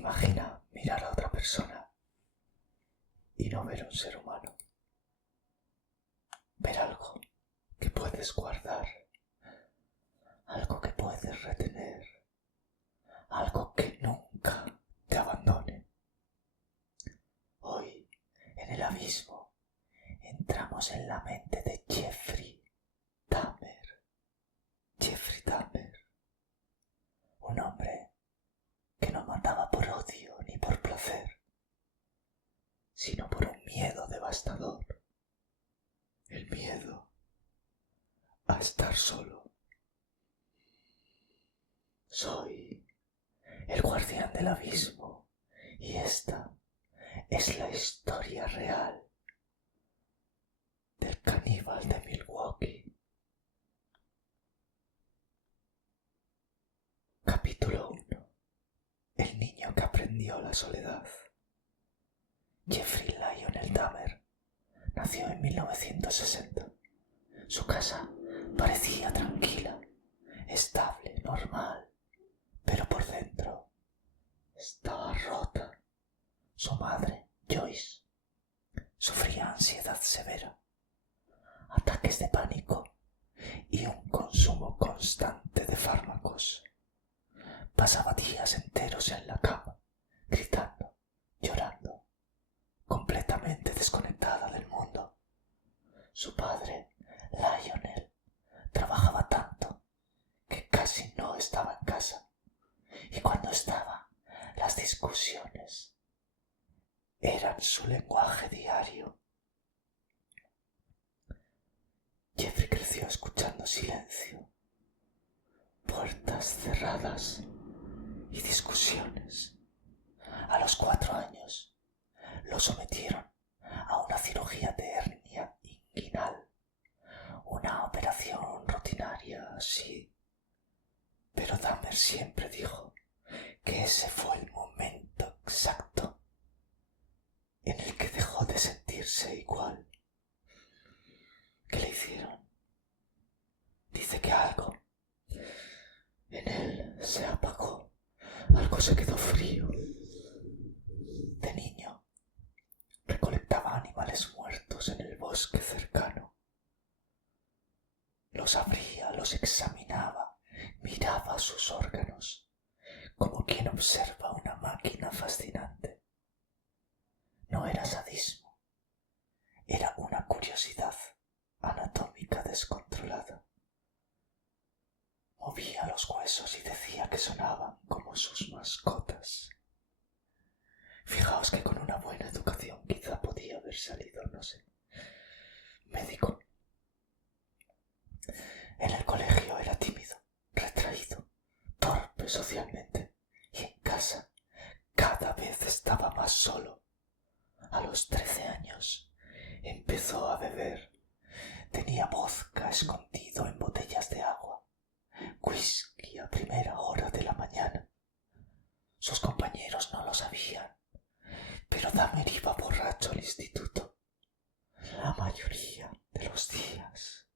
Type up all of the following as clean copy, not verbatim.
Imagina mirar a otra persona y no ver un ser humano. Ver algo que puedes guardar, algo que puedes retener, algo que nunca te abandone. Hoy, en el abismo, entramos en la mente de Jeffrey Dahmer. Jeffrey Dahmer, un hombre que no mataba por odio ni por placer, sino por un miedo devastador. El miedo a estar solo. Soy el guardián del abismo y esta es la historia real del caníbal de Milwaukee. Capítulo 1. El niño que aprendió la soledad. Jeffrey Lionel Dahmer nació en 1960. Su casa parecía tranquila, estable, normal, pero por dentro estaba rota. Su madre, Joyce, sufría ansiedad severa, ataques de pánico y un consumo constante de fármacos. Pasaba días enteros en la cama, gritando, llorando, completamente desconectada del mundo. Su padre, Lionel, trabajaba tanto que casi no estaba en casa, y cuando estaba, las discusiones eran su lenguaje diario. Jeffrey creció escuchando silencio, puertas cerradas y discusiones. A los 4 años lo sometieron a una cirugía de hernia inguinal, una operación rutinaria, sí, pero Dahmer siempre dijo que ese fue el momento exacto en el que dejó de sentirse igual. ¿Qué le hicieron? Dice que algo en él se apagó, algo se quedó frío. De niño, recolectaba animales muertos en el bosque cercano. Los abría, los examinaba, miraba sus órganos, como quien observa una máquina fascinante. No era sadismo, era una curiosidad anatómica descontrolada. Movía los huesos y decía que sonaban como sus mascotas. Fijaos que con una buena educación quizá podía haber salido, no sé, médico. En el colegio era tímido, retraído, torpe socialmente, y en casa cada vez estaba más solo. A los 13 años empezó a beber. Tenía vodka escondido en botellas de agua, whisky a primera hora de la mañana. Sus compañeros no lo sabían, pero Dahmer iba borracho al instituto la mayoría de los días.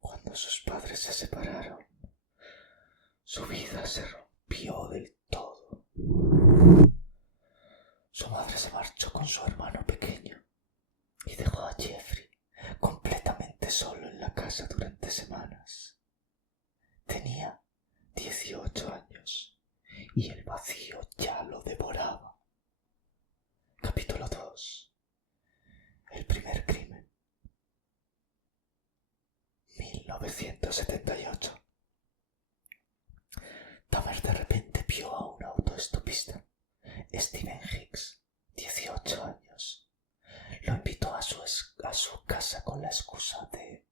Cuando sus padres se separaron, su vida se rompió del todo. Su madre se marchó con su hermano pequeño y dejó a Jeffrey completamente solo en la casa durante semanas. Tenía 18 años y el vacío ya lo devoraba. Capítulo 2. El primer crimen. 1978. Dahmer de repente vio a un autoestopista, Steven Hicks, 18 años. Lo invitó a su casa con la excusa de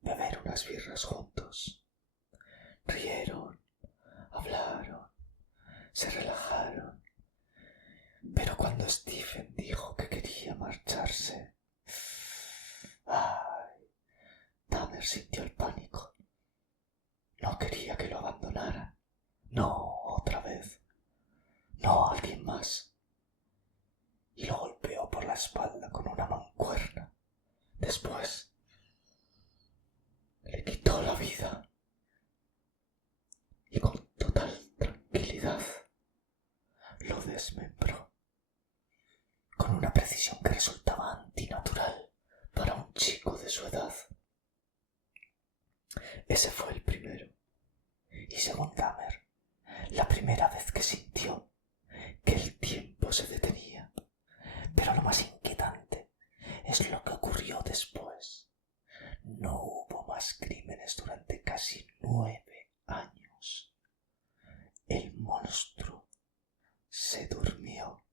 beber unas birras juntos. Rieron, hablaron, se relajaron. Pero cuando Steven dijo que quería marcharse, Dahmer sintió el pánico. No quería que lo abandonaran. No otra vez. No alguien más. Y lo golpeó por la espalda con una mancuerna. Después le quitó la vida. Y con total tranquilidad desmembró, con una precisión que resultaba antinatural para un chico de su edad. Ese fue el primero. Y según Dahmer, la primera vez que sintió que el tiempo se detenía. Pero lo más inquietante es lo que ocurrió después. No hubo más crímenes durante casi 9 años. El monstruo se durmió.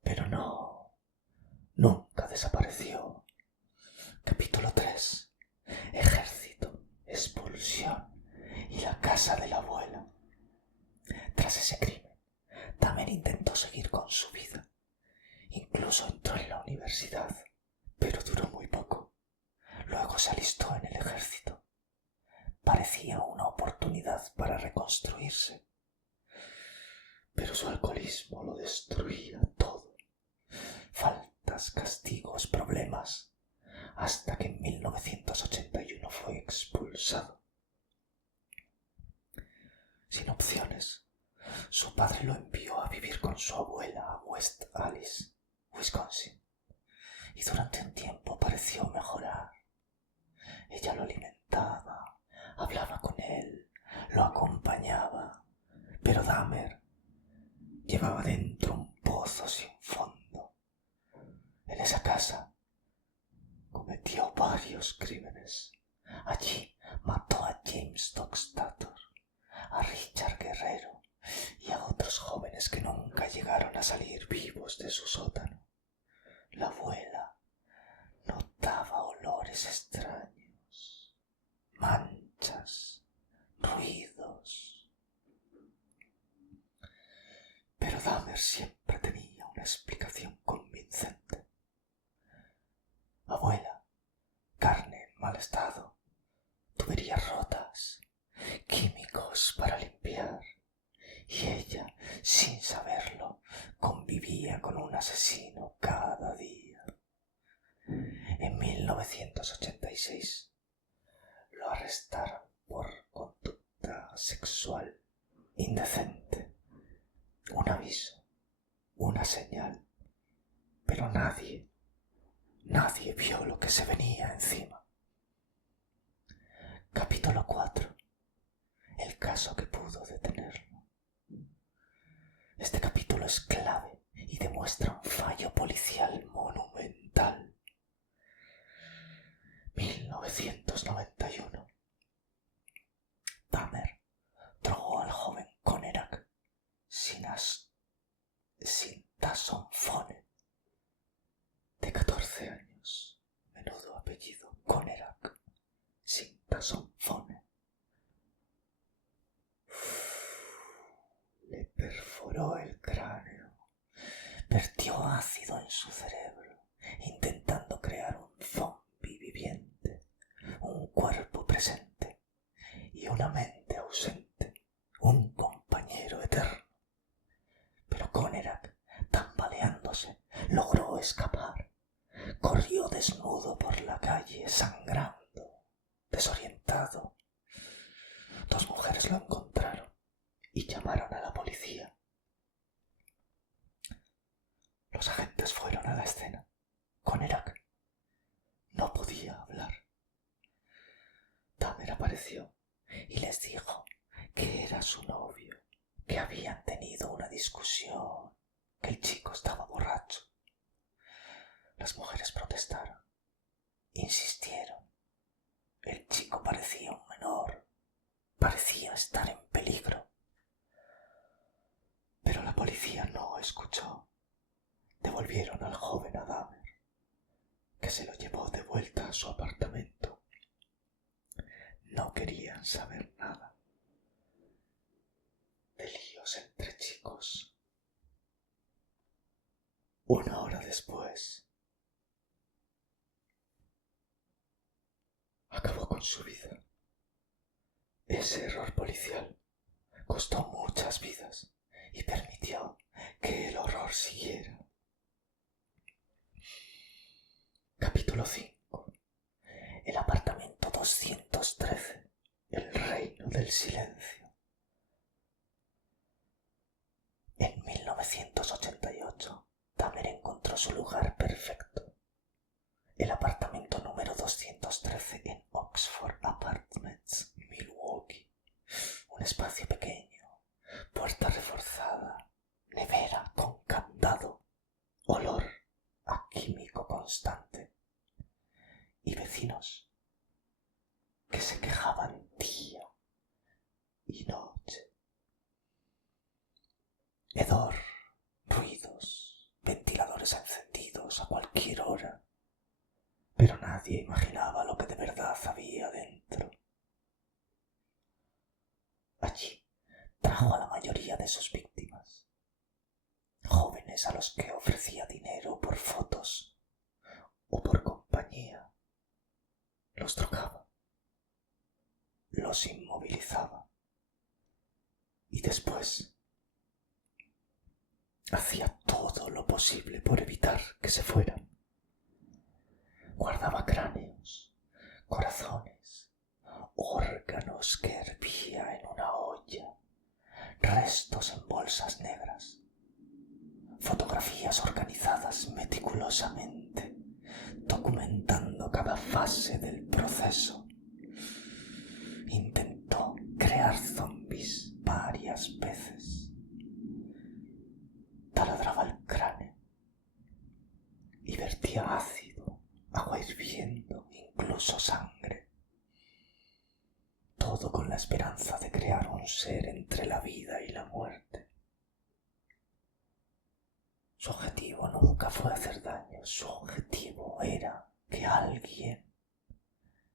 Pero no, nunca desapareció. Capítulo 3. Ejército, expulsión y la casa de la abuela. Tras ese crimen, Dahmer intentó seguir con su vida. Incluso entró en la universidad, pero duró muy poco. Luego se alistó en el ejército. Parecía una oportunidad para reconstruirse, pero su alcoholismo lo destruía todo. Faltas, castigos, problemas, hasta que en 1981 fue expulsado. Sin opciones, su padre lo envió a vivir con su abuela a West Allis, Wisconsin, y durante un tiempo pareció mejorar. Ella lo alimentaba, hablaba con él, lo acompañaba, pero Dahmer llevaba dentro un pozo sin fondo. En esa casa cometió varios crímenes. Allí mató a James Dockstader, a Richard Guerrero y a otros jóvenes que nunca llegaron a salir vivos de su sótano. La abuela notaba olores extraños, manchas, ruidos. Pero Dahmer siempre tenía una explicación convincente. Abuela, carne en mal estado, tuberías rotas, químicos para limpiar. Y ella, sin saberlo, convivía con un asesino cada día. En 1986 lo arrestaron por conducta sexual indecente. Un aviso, una señal, pero nadie vio lo que se venía encima. Capítulo 4. El caso que pudo detenerlo. Este capítulo es clave y demuestra un fallo policial monumental. 1991. Dahmer drogó al joven Conerak Sintasonphone, de 14 años. Menudo apellido, Conerak Sintasonphone. Le perforó el cráneo, vertió ácido en su cerebro, intentando crear un zombi viviente, un cuerpo presente y una mente ausente, un compañero eterno. Pero Conerak, tambaleándose, logró escapar. Corrió desnudo por la calle, sangrando, desorientado. 2 mujeres lo encontraron y llamaron a la policía. Los agentes fueron a la escena. Conerak no podía hablar. Dahmer apareció y les dijo que era su novio, que habían tenido una discusión, que el chico estaba borracho. Las mujeres protestaron, insistieron. El chico parecía un menor, parecía estar en peligro. Pero la policía no escuchó. Devolvieron al joven a Dahmer, que se lo llevó de vuelta a su apartamento. No querían saber nada de líos entre chicos. 1 hora después, acabó con su vida. Ese error policial costó muchas vidas y permitió que el horror siguiera. Capítulo 5. El apartamento 213. El reino del silencio. En 1988, Dahmer encontró su lugar perfecto. El apartamento número 213 en Oxford Apartments, Milwaukee. Un espacio pequeño, puerta reforzada, nevera con candado, olor a químico constante y vecinos que se quejaban día y noche. Hedor, ruidos, ventiladores encendidos a cualquier hora, pero nadie imaginaba lo que de verdad había dentro. Allí trajo a la mayoría de sus víctimas, jóvenes a los que ofrecía dinero por fotos o por compañía. Los drogaba, los inmovilizaba y después hacía todo lo posible por evitar que se fueran. Guardaba cráneos, corazones, órganos que hervía en una olla, restos en bolsas negras, fotografías organizadas meticulosamente, documentando cada fase del proceso. Intentó crear zombies varias veces. Taladraba el cráneo y vertía ácido, agua hirviendo, incluso sangre. Todo con la esperanza de crear un ser entre la vida y la muerte. Su objetivo nunca fue hacer daño, su objetivo era que alguien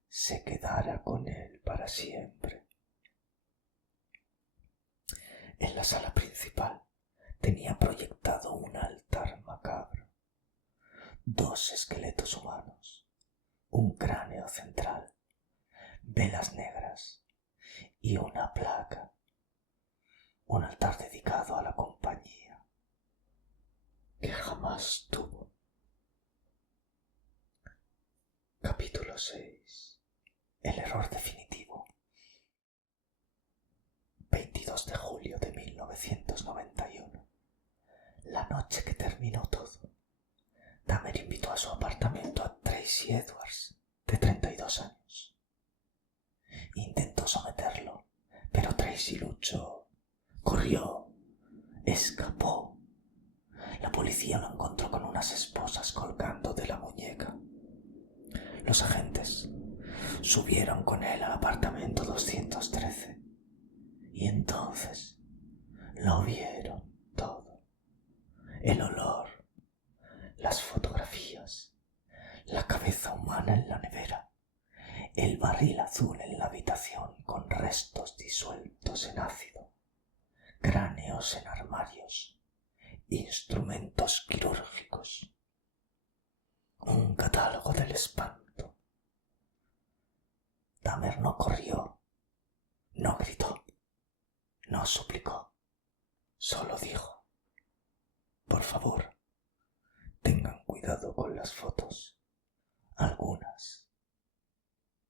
se quedara con él para siempre. En la sala principal tenía proyectado un altar macabro, 2 esqueletos humanos, un cráneo central, velas negras y una placa, un altar dedicado a la compañía que jamás tuvo. Capítulo 6. El error definitivo. 22 de julio de 1991. La noche que terminó todo. Dahmer invitó a su apartamento a Tracy Edwards, de 32 años. Intentó someterlo, pero Tracy luchó, corrió, escapó. La policía lo encontró con unas esposas colgando de la muñeca. Los agentes subieron con él al apartamento 213 y entonces lo vieron todo. El olor, las fotografías, la cabeza humana en la nevera, el barril azul en la habitación con restos disueltos en ácido, cráneos en armarios, instrumentos quirúrgicos, un catálogo del espanto. Dahmer no corrió, no gritó, no suplicó, solo dijo: por favor, tengan cuidado con las fotos. Algunas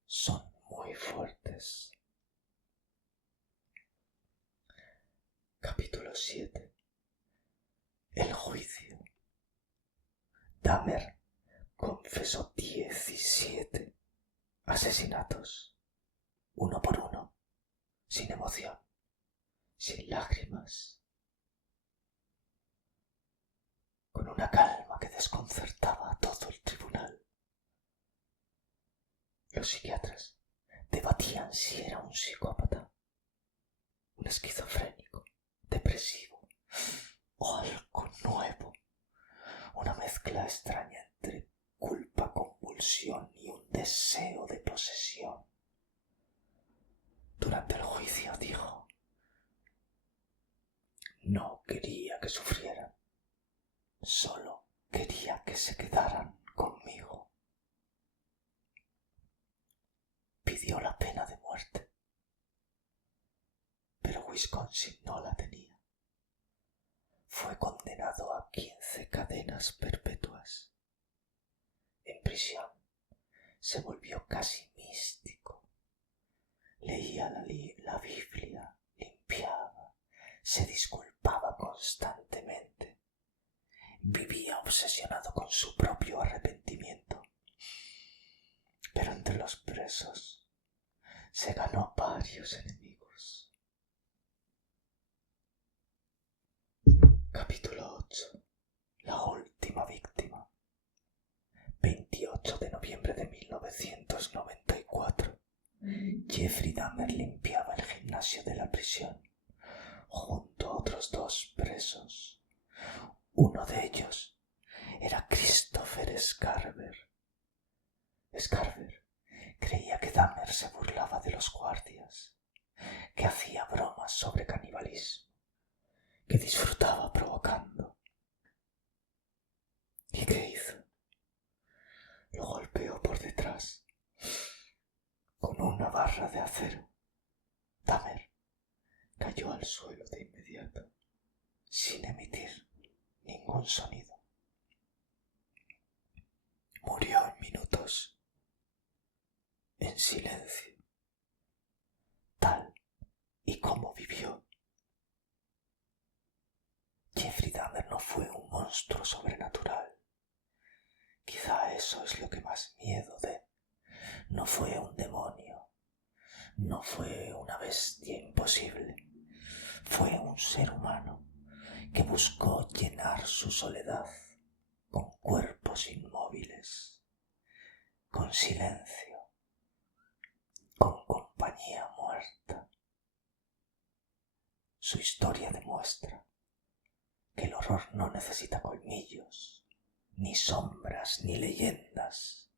son muy fuertes. Capítulo 7. El juicio. Dahmer confesó 17 asesinatos, uno por uno, sin emoción, sin lágrimas, con una calma que desconcertaba a todo el tribunal. Los psiquiatras debatían si era un psicópata, un esquizofrénico, depresivo o algo nuevo, una mezcla extraña entre culpa, convulsión y un deseo de posesión. Durante el juicio dijo: no quería que sufrieran, solo quería que se quedaran conmigo. Pidió la pena de muerte, pero Wisconsin no la tenía. Fue condenado a 15 cadenas perpetuas. En prisión se volvió casi místico. Leía la Biblia, limpiaba, se disculpaba constantemente. obsesionado con su propio arrepentimiento. Pero entre los presos se ganó varios enemigos. Capítulo 8. La última víctima. 28 de noviembre de 1994. Jeffrey Dahmer limpiaba el gimnasio de la prisión junto a otros 2 presos. Uno de ellos era Christopher Scarver. Scarver creía que Dahmer se burlaba de los guardias, que hacía bromas sobre canibalismo, que disfrutaba provocando. ¿Y qué hizo? Lo golpeó por detrás con una barra de acero. Dahmer cayó al suelo de inmediato, sin emitir ningún sonido. Murió en minutos, en silencio, tal y como vivió. Jeffrey Dahmer no fue un monstruo sobrenatural. Quizá eso es lo que más miedo dé. No fue un demonio, no fue una bestia imposible. Fue un ser humano que buscó llenar su soledad con cuerpos inmóviles, con silencio, con compañía muerta. Su historia demuestra que el horror no necesita colmillos, ni sombras, ni leyendas.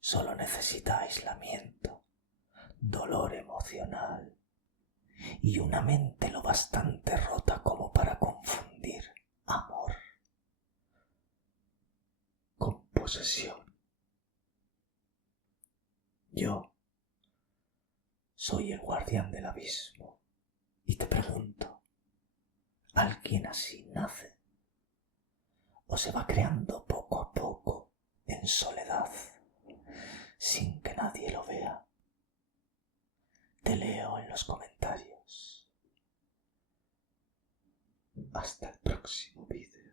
Solo necesita aislamiento, dolor emocional y una mente lo bastante rota como para confundir amor con posesión. Yo soy el guardián del abismo y te pregunto, ¿alguien así nace o se va creando poco a poco en soledad sin que nadie lo vea? Te leo en los comentarios. Hasta el próximo vídeo.